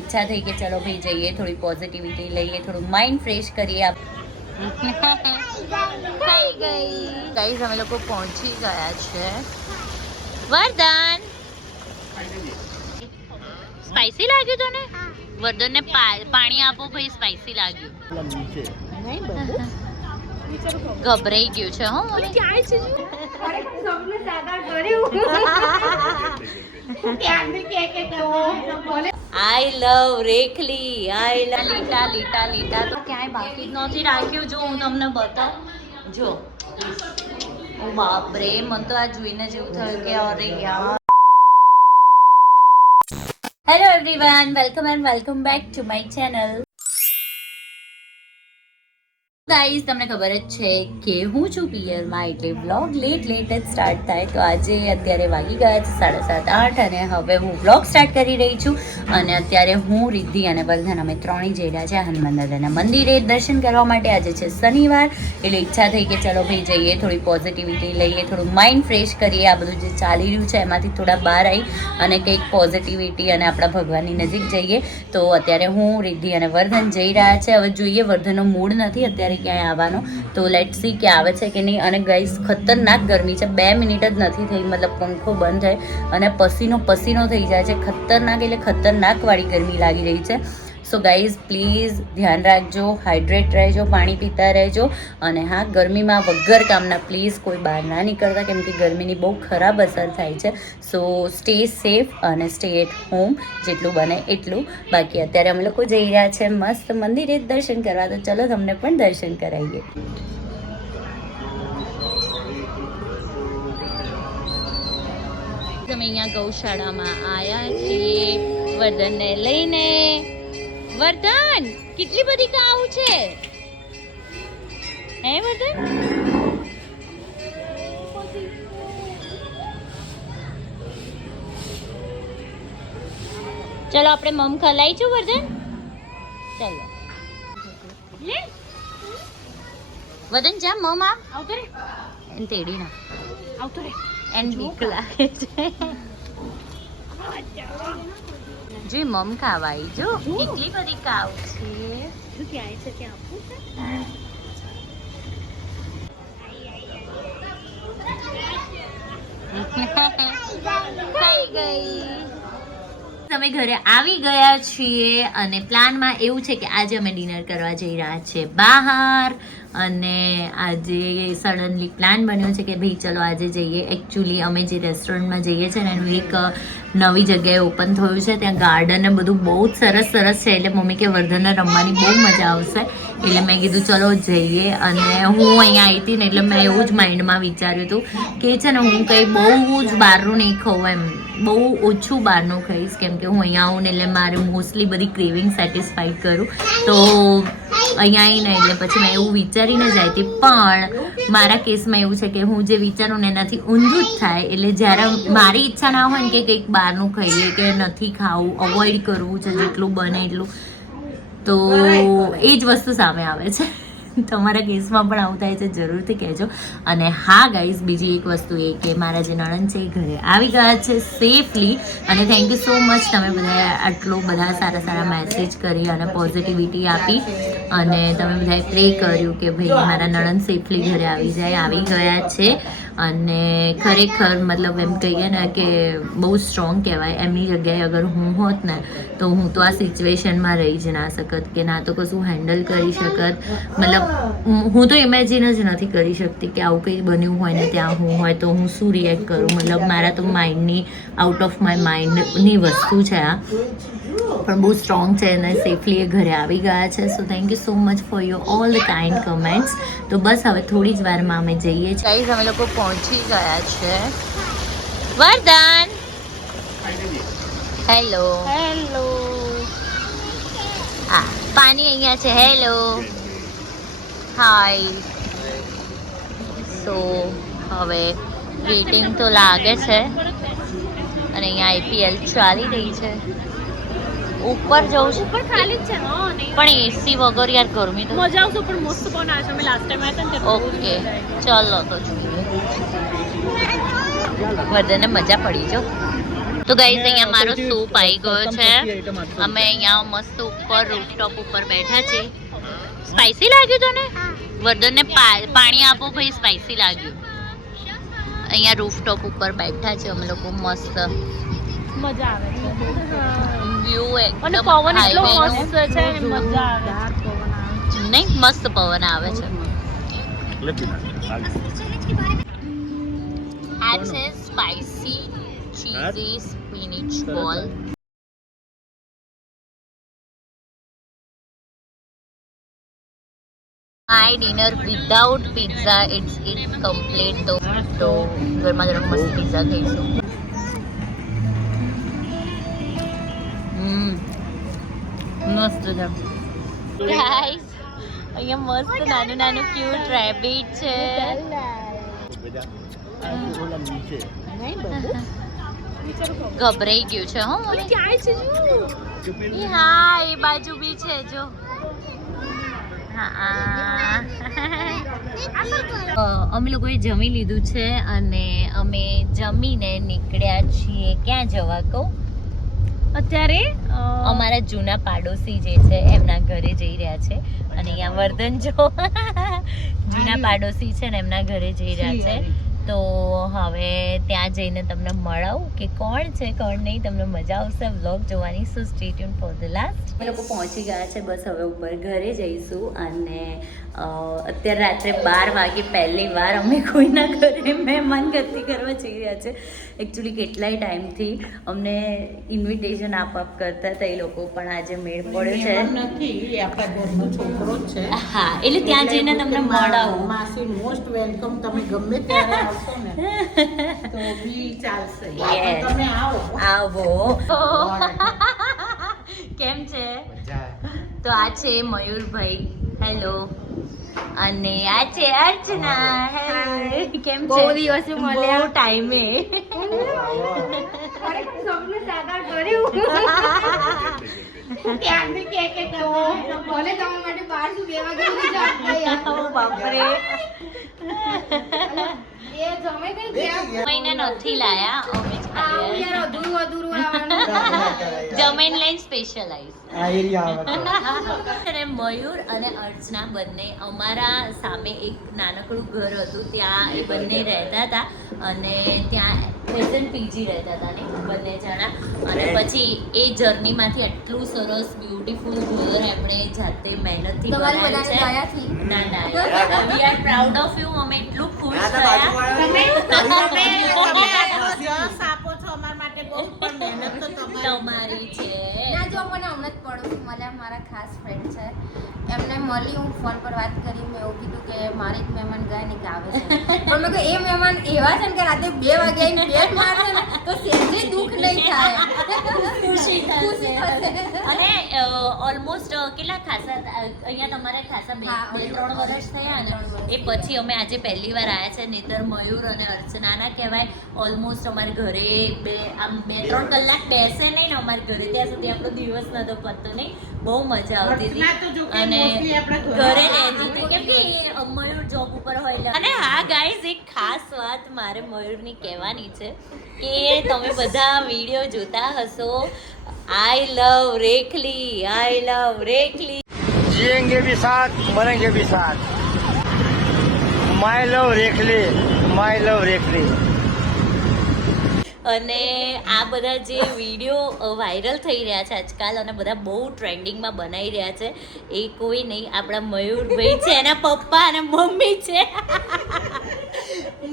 ઈચ્છા થઈ કે ચલો ભાઈ જઈએ થોડી પોઝિટિવિટી લઈએ થોડું માઇન્ડ ફ્રેશ કરીએ આપ થઈ ગઈ. ગાઈઝ અમે લોકો પહોંચી ગયા છે. વર્ધન! સ્પાઈસી લાગ્યું તને? વર્ધનને પા- પાણી આપો ભાઈ સ્પાઈસી લાગ્યું. ગભરાઈ ગયું છે હો આઈ લવ રેખલી આઈ લવ લીટા લીટા લીટા તો ક્યાંય બાકી જ નથી રાખ્યું. જો હું તમને બતાવું, જો. ઓ બાપ રે મને તો આ જોઈને જેવું થયું કે અરે યાર. Hello everyone welcome and welcome back to my channel guys, તમને ખબર જ છે કે હું છું પિયરમાં એટલે વ્લોગ લેટ લેટ જ સ્ટાર્ટ થાય. તો આજે અત્યારે વાગી ગયા છે સાડા સાત આઠ અને હવે હું વ્લોગ સ્ટાર્ટ કરી રહી છું. અને અત્યારે હું, રિદ્ધિ અને વર્ધન અમે ત્રણેય જઈ રહ્યા છે હનુમાન દાદાના મંદિરે દર્શન કરવા માટે. આજે છે શનિવાર, એટલે ઈચ્છા થઈ કે ચલો ભાઈ જઈએ, થોડી પોઝિટિવિટી લઈએ, થોડું માઇન્ડ ફ્રેશ કરીએ. આ બધું જે ચાલી રહ્યું છે, એમાંથી થોડા બહાર આવી અને કંઈક પોઝિટિવિટી અને આપણા ભગવાનની નજીક જઈએ. તો અત્યારે હું, રિદ્ધિ અને વર્ધન જઈ રહ્યા છે. હવે જોઈએ, વર્ધનનો મૂડ નથી. અત્યારે ક્યાંય આવવાનો? તો લેટ સી કે આવે છે કે નહીં. અને ગાઈસ ખતરનાક ગરમી છે. બે મિનિટ જ નથી થઈ. મતલબ પંખો બંધ થાય અને પસીનો પસીનો થઈ જાય છે. ખતરનાક એટલે ખતરનાક વાળી ગરમી લાગી રહી છે. સો ગાઈઝ પ્લીઝ ધ્યાન રાખજો હાઇડ્રેટ રહેજો, પાણી પીતા રહેજો. અને હા, ગરમીમાં વગર કામના પ્લીઝ કોઈ બહાર ના નીકળતા, કેમ કે ગરમીની બહુ ખરાબ અસર થાય છે. સો સ્ટે સેફ અને સ્ટે એટ હોમ જેટલું બને એટલું. બાકી અત્યારે અમે લોકો જઈ રહ્યા છે મસ્ત મંદિરે દર્શન કરવા, તો ચલો તમને પણ દર્શન કરાવીએ. તમે અહીંયા ગૌશાળામાં આવ્યા છીએ વર્ધનને લઈને. વર્ધન કેટલી બધી કાઉ છે? હે વર્ધન? ચલો આપણે મમ ખલાઈ છું વર્ધન. ચલો. લે. વર્ધન જા મમ આ. આવતો રે. એને તેડી ના આવતો રે. એને બીક લાગે છે. જી મમ ખાવાઈ જો કેટલી બધી કાવ છે. શું ક્યાંય છે ત્યાં આપવું છે. તમે ઘરે આવી ગયા છીએ અને પ્લાનમાં એવું છે કે આજે અમે ડિનર કરવા જઈ રહ્યા છીએ બહાર. અને આજે સડનલી પ્લાન બન્યો છે કે ભાઈ ચલો આજે જઈએ. એકચ્યુઅલી અમે જે રેસ્ટોરન્ટમાં જઈએ છીએ એનું એક નવી જગ્યાએ ઓપન થયું છે. ત્યાં ગાર્ડન ને બધું બહુ જ સરસ સરસ છે. એટલે મમ્મી કે વર્ધનને રમવાની બહુ મજા આવશે. એટલે મેં કીધું, ચલો જઈએ. અને હું અહીંયા આવી હતી ને, એટલે મેં એવું જ માઇન્ડમાં વિચાર્યું હતું કે છે ને, હું કંઈ બહુ જ બહારનું નહીં ખાઉં એમ. બહુ ઓછું બહારનું ખાઈશ. કેમ કે હું અહીંયા આવું ને, એટલે મારે મોસ્ટલી બધી ક્રેવિંગ સેટિસ્ફાઈડ કરું. તો અહીંયા આવીને એટલે પછી મેં એવું વિચારીને જ આવી પણ મારા કેસમાં એવું છે કે હું જે વિચારું ને એનાથી ઊંધું જ થાય. એટલે જ્યારે મારી ઈચ્છા ના હોય ને કે કંઈક બહારનું ખાઈએ કે નથી ખાવું અવોઇડ કરવું છે, જેટલું બને એટલું. તો એ જ વસ્તુ સામે આવે છે. તમારા કેસમાં પણ આવું થાય છે, જરૂરથી કહેજો. અને હા ગાઈઝ બીજી એક વસ્તુ એ કે મારા જે નણંદ છે એ ઘરે આવી ગયા છે સેફલી અને થેન્ક યુ સો મચ તમે બધાએ આટલો બધા સારા સારા મેસેજ કરી અને પોઝિટિવિટી આપી. અને તમે બધાએ પ્રે કર્યું કે ભાઈ મારા નણંદ સેફલી ઘરે આવી જાય, આવી ગયા છે. અને ખરેખર મતલબ એમ કહીએ ને કે બહુ સ્ટ્રોંગ કહેવાય એમની જગ્યાએ અગર હું હોત ને, તો હું તો આ સિચ્યુએશનમાં રહી જ ના શકત કે ના તો કશું હેન્ડલ કરી શકત. મતલબ હું તો ઇમેજિન જ નથી કરી શકતી કે આવું કંઈ બન્યું હોય ને ત્યાં હું હોય તો હું શું રિએક્ટ કરું. મતલબ મારા તો માઇન્ડની આઉટ ઓફ માય માઇન્ડની વસ્તુ છે આ. પણ બહુ સ્ટ્રોંગ છે અને સેફલી એ ઘરે આવી ગયા છે. So thank you so much for your all the kind comments તો બસ હવે થોડી જ વારમાં અમે જઈએ છીએ. ગાઈઝ અમે લોકો પહોંચી ગયા છે. વરદાન! હેલો હેલો આ પાણી અહીંયા છે. હેલો હાય સો હવે વેટિંગ તો લાગે છે. અને અહીંયા આઈપીએલ ચાલી રહી છે. ઉપર જવું છે. પણ ખાલી જ છે પણ એસી વગર યાર ગરમી તો મજા આવશે પણ મસ્ત પવન આવશે છે અમે લાસ્ટ ટાઈમ આવ્યા હતા ઓકે ચલો તો જોઈએ. બધાને મજા પડી જો. તો ગાઈઝ અહીંયા મારો સૂપ આવી ગયો છે. અમે અહીંયા મસ્ત ઉપર રૂફટોપ ઉપર બેઠા છે સ્પાઈસી લાગ્યું તને? વર્ધનને પાણી આપો ભાઈ સ્પાઈસી લાગ્યું. અહીંયા રૂફટોપ ઉપર બેઠા છે અમે લોકો મસ્ત. મજા આવે. અને પવન એટલો મસ્ત છે મજા આવે. નહીં મસ્ત પવન આવે છે. આ છે spicy cheesy spinach ball my dinner without pizza it's it complete તો ઘરમાં જરાક મસ્ત પિઝા ખાઈશું. મસ્ત છે. ગાઈસ અહીંયા મસ્ત નાનું નાનું ક્યુટ રેબિટ છે. ગભરાઈ ગયું છે હો ક્યાંય છે હા એ બાજુ બી છે જો. અમે લોકોએ જમી લીધું છે અને અમે જમીને નીકળ્યા છીએ. ક્યાં જવા કહું? અત્યારે અમારા જૂના પાડોશી જે છે એમના ઘરે જઈ રહ્યા છે. અને અહીંયા વર્ધન જો જૂના પાડોશી છે ને એમના ઘરે જઈ રહ્યા છે. તો હવે ત્યાં જઈને તમને મળાવું કે કોણ છે કોણ નહીં તમને મજા આવશે. વ્લોગ જોવાની so stay tune for the last અમે લોકો પહોંચી ગયા છે બસ હવે ઉપર ઘરે જઈશું. અને અત્યારે રાત્રે બાર વાગે પહેલી વાર અમે કોઈના ઘરે મહેમાન ગતિ કરવા જઈ રહ્યા છે. એકચ્યુઅલી કેટલાય ટાઈમથી અમને ઇન્વિટેશન આપ આપ કરતા હતા એ લોકો પણ આજે મેળ પડ્યો છે. નથી એ આપણા ઘરનો છોકરો જ છે. હા એટલે ત્યાં જઈને તમને મળાવું. માસી મોસ્ટ વેલકમ તમે ગમે ત્યારે આવશો ને તો બી ચાલશે. તમે આવો. આવો. કેમ છે? તો આ છે મયુરભાઈ. હેલો અને આ છે અર્ચના Hey. કેમ છે? બહુ દિવસે મળ્યા. બહુ ટાઈમે ત્યારથી કે કે કરતા ભલે તમારા માટે બારથી બે વાગે સુધી જાગતા યાર. ઓ બાપરે. એ જમે કઈ ગયા મહિને નથી લાયા. અમે જ આવું ખાઈએ. યાર અધૂરું અધૂરું આવવાનું. જમીન લઈને સ્પેશિયલાઇઝ આ એરિયા અને મયુર અને અર્ચના બંને અમારા સામે એક નાનકડું ઘર હતું. ત્યાં એ બંને રહેતા હતા અને ત્યાં પ્રેઝન્ટ પીજી રહેતા હતા ને બંને જણા. અને પછી એ જર્નીમાંથી આટલું સરસ બ્યુટીફુલ ઘર એમણે જાતે મહેનતથી બનાવ્યું છે. ના ના. We are proud of you અમે એટલું ખુશ થયા. માટે બહુ પણ મહેનત તો તમારી છે. ના જો મને હમણાં જ પડોશી મળ્યા મારા ખાસ ફ્રેન્ડ છે. એમને મળી હું ફોન પર વાત કરી મેં એવું કીધું કે મારી એક મહેમાન ગયા ને કે આવે છે. પણ મેં એ મહેમાન એવા છે ને કે રાતે બે વાગે આવીને બે મારે તો સેજે દુઃખ નહીં થાય. ખુશી થશે. અને ઓલમોસ્ટ કેટલા ખાસા અહીંયા તમારે ખાસા બે ત્રણ વર્ષ થયા ને. એ પછી અમે આજે પહેલી વાર આવ્યા છે નીતર મયુર અને અર્ચનાના કહેવાય ઓલમોસ્ટ અમારે ઘરે બે આમ બે ત્રણ કલાક બેસે નહીં ને અમારે ઘરે. ત્યાં સુધી આપણો દિવસ નતો પતતો નહીં. બહુ મજા આવતી અર્ચના હતી અને ઘરે રહેતી હતી. કેમ કે એ મયુર જોબ ઉપર હોય અને હા ગાઈઝ એક ખાસ વાત મારે મયુરની કહેવાની છે કે તમે બધા વીડિયો જોતા હશો. આઈ લવ રેખલી આઈ લવ રેખલી જીએંગે ભી સાથ બનેંગે ભી સાથ my love Rekhli my love Rekhli અને આ બધા જે વીડિયો વાયરલ થઈ રહ્યા છે આજકાલ અને બધા બહુ ટ્રેન્ડિંગમાં બનાવી રહ્યા છે એ કોઈ નહીં આપણા મયુરભાઈ છે એના પપ્પા અને મમ્મી છે.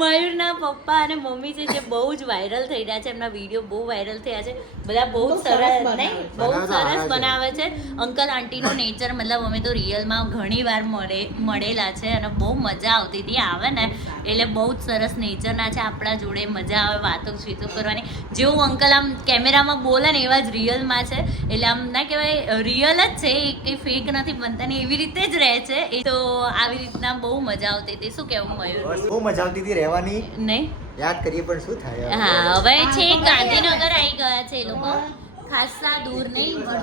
મયુરના પપ્પા અને મમ્મી છે જે બહુ જ વાયરલ થઈ રહ્યા છે. એમના વીડિયો બહુ વાયરલ થયા છે. બધા બહુ સરસ નહીં બહુ સરસ બનાવે છે. અંકલ આંટીનો નેચર મતલબ અમે તો રિયલમાં ઘણી વાર મળે મળેલા છે અને બહુ મજા આવતી હતી. આવે ને એટલે બહુ જ સરસ નેચરના છે. આપણા જોડે મજા આવે વાતો સ્વીતો કરવાની. જેવું અંકલ આમ કેમેરામાં બોલે ને એવા જ રિયલમાં છે. એટલે આમ ના કહેવાય રિયલ જ છે. એ કંઈ ફેક નથી બનતા ને એવી રીતે જ રહે છે. એ તો આવી રીતના બહુ મજા આવતી હતી. શું કહેવું મયુર? બહુ મજા આવતી હતી રહેવાની નહીં યાદ કરીએ પણ શું થાય. હા હવે છે ગાંધીનગર આવી ગયા છે લોકો. ખાસા દૂર નહીં બહુ.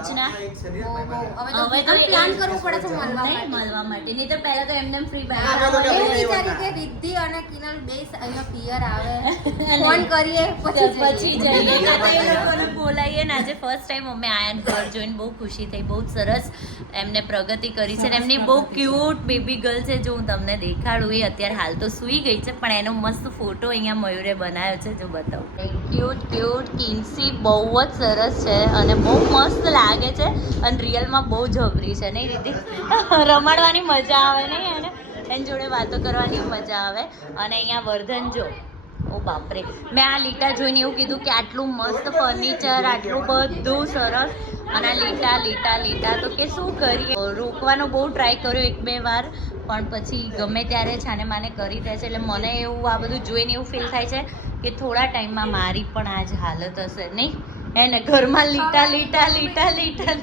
હવે તો પ્લાન કરવું પડે છે મળવા માટે? મળવા માટે. નહીં તો પહેલા તો એમને ફ્રી એવું વિચાર્યું કે રિદ્ધિ અને કિનલ બે અહીંયા પિયર આવે. ફોન કરીએ પછી પછી જઈએ. તો એ લોકોને બોલાવીએ ને આજે ફર્સ્ટ ટાઈમ અમે આયન ઘર જોઈને બહુ ખુશી થઈ. બહુ સરસ એમને પ્રગતિ કરી છે. એમની બહુ ક્યુટ બેબી ગર્લ છે. જો હું તમને દેખાડું. એ અત્યારે હાલ તો સૂઈ ગઈ છે પણ એનો મસ્ત ફોટો અહીંયા મયુરે બનાવ્યો છે. જો બતાવું. ક્યુટ ક્યુટ કિન્સી બહુ જ સરસ છે. અને બહુ મસ્ત લાગે છે અને રિયલમાં બહુ જબરી છે, નહીં રીતિ? રમાડવાની મજા આવે, નહીં? અને એની જોડે વાતો કરવાની મજા આવે. અને અહીંયા વર્ધન જો, ઓ બાપરે, મેં આ લીટા જોઈને એવું કીધું કે આટલું મસ્ત ફર્નિચર આટલું બધું સરસ. અને આ લીટા લીટા લીટા, તો કે શું કરીએ? રોકવાનો બહુ ટ્રાય કર્યો એક બે વાર, પણ પછી ગમે ત્યારે છાને માને કરી દે છે. એટલે મને એવું આ બધું જોઈને એવું ફીલ થાય છે કે થોડા ટાઈમમાં મારી પણ આ જ હાલત હશે, નહીં? હે ને ઘરમાં લીટા લીટા લીટા લીટા.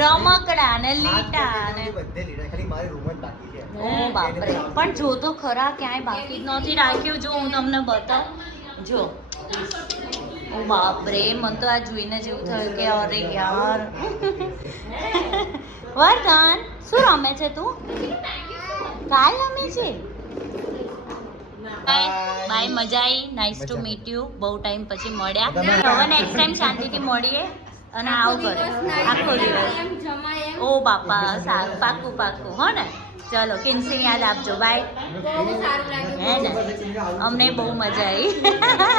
રમકડા. ને લીટા ને બધે લીધા ખાલી મારી રૂમ જ બાકી છે. ઓ બાપરે. પણ જો તો ખરા ક્યાંય બાકી જ નથી રાખ્યું. જો હું તમને બતાવું. જો. ઓ બાપરે મને તો આ જોઈને જેવું થયું કે અરે યાર. વર્ધન શું રમે છે તું? કાલ રમે છે? બાય બાય મજા આવી નાઇસ ટુ મીટ યુ બહુ ટાઈમ પછી મળ્યા. હવે નેક્સ્ટ ટાઈમ શાંતિથી મળીએ અને આવું કરે આખો દિવસ. એમ. ઓ બાપા સારું. પાકું પાકું હો ને? ચલો કિન્સી યાદ આપજો. બાય બહુ સારું લાગ્યું. હે ને? અમને બહુ મજા આવી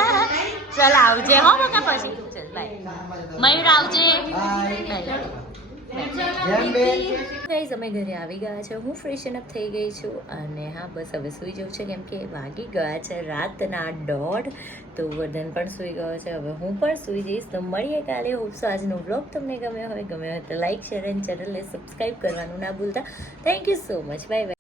ચલો આવજે. હો બકા પછી. ચલ બાય મયુર આવજે. બાય ગાઈઝ, અમે ઘરે આવી ગયા છે. હું ફ્રેશન અપ થઈ ગઈ છું અને હા, બસ હવે સૂઈ જવું છે કેમ કે વાગી ગયા છે રાતના દોઢ. તો વર્ધન પણ સૂઈ ગયો છે. હવે હું પણ સૂઈ જઈશ. તો મળીએ કાલે. હોપસો આજનો વ્લોગ તમને ગમ્યો હોય ગમ્યો હોય તો લાઈક શેર એન્ડ ચેનલને સબસ્ક્રાઈબ કરવાનું ના ભૂલતા. Thank you so much bye bye